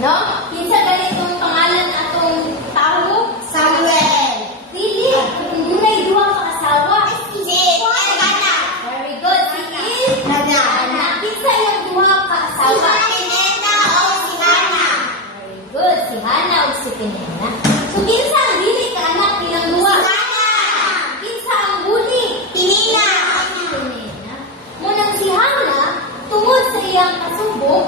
No? Kinsa ganitong pangalan atong tao? Samuel. Dili, dunay duha ka asawa. Very good. Si Hana. Kinsa yung duha ka asawa? Very good. Si Hana o si Penina. So kinsa ang dili ka anak nilang duha? Kinsa ang buli? Penina. Munang si Hana, tungod sa iyang kasubok,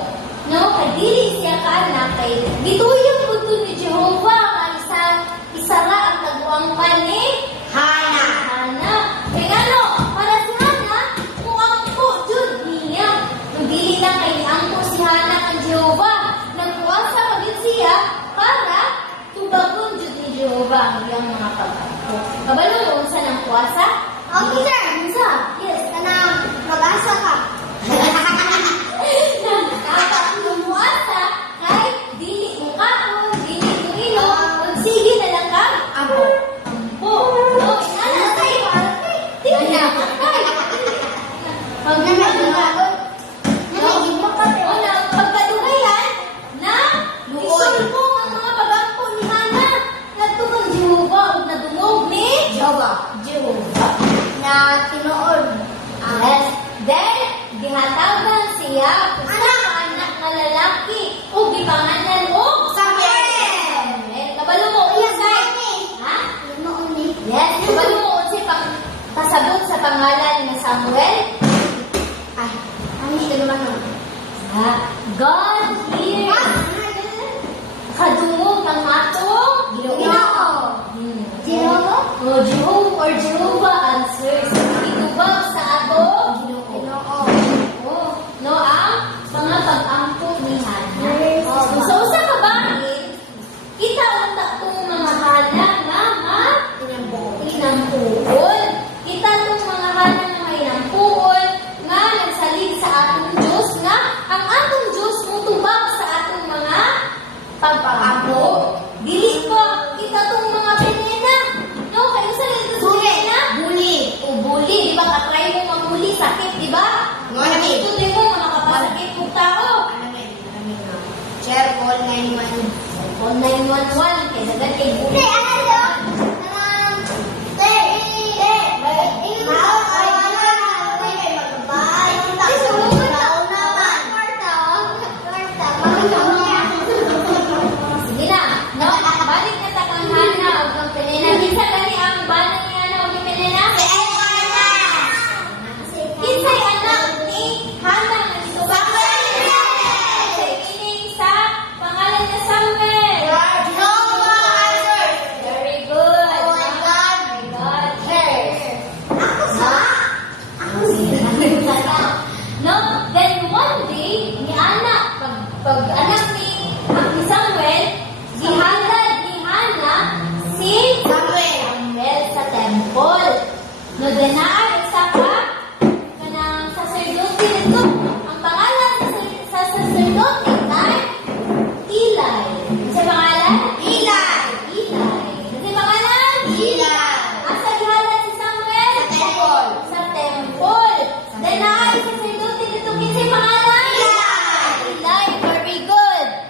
no, kay dili siya kaanak kay gituyong budto ni Jehovah nga isa ra ang kaguangkan ni Hana. Kay ano, para si Hana, muangko jud niya. Kung dili lang kay niangko si Hana ang Jehovah, nagpuasa pagit siya para tubagon jud ni Jehovah ang iyang mga pag-angko. Kabalo mo unsa nang puasa? Okay, sir. Unsa? Yes. Kanang mag-asa ka. Nagkakatumuasa kay dili mo kaon, dili mo ilo, kung sige na lang ka, ampo. No, inana tayo, dili na matay. Pag nangyayon, pagkadugayan na isulpong ang mga pag-ampo ni Hana, nagtukang Jehovah o nadungog ni Jehovah. Na tinuod. Yes. Then, gihatagan siya kung sa anak na lalaki o gipangalan o Samuel. Kabalo mo unsay? Ha? Yes, kabalo mo unsay pasabot sa pangalan ni Samuel? Ay, ano ito naman nun? God hears. Kadungog ang matong Ginoo. Ginoo? Jehovah answers. Itubag sa ato Ginoo. no, ang mga pag-ampo ni Hana. Yes. So, sa kabahin, kita unta itong mga Hana nga inampuon. Kita itong mga Hana nga inampuon nga nagsalig sa atong Diyos nga ang atong Diyos mutubag sa atong mga pag-ampo. Dili ko, kita itong mga Penina. No, kayo sa ito sa Penina? Buli. Di ba? Katry mo maghuli. Sakit, di ba? Ito din mo, makakapasakit mo tao. Share call 911. Call 911. Kaya dagat kay buli. Ano yun? Sige na. No, balik na ta kang Hana o kang Penina. Kinsa gani ang bana ni Hana o ni Penina? Kinsay anak ni Hana nga gitubag? Sa ikining sa pangalan niya Samuel. Very good. Oh my God. God cares. No, then one day, ni anak, pag anak ni Samuel, gihalad ni Hana si Samuel sa temple. No, then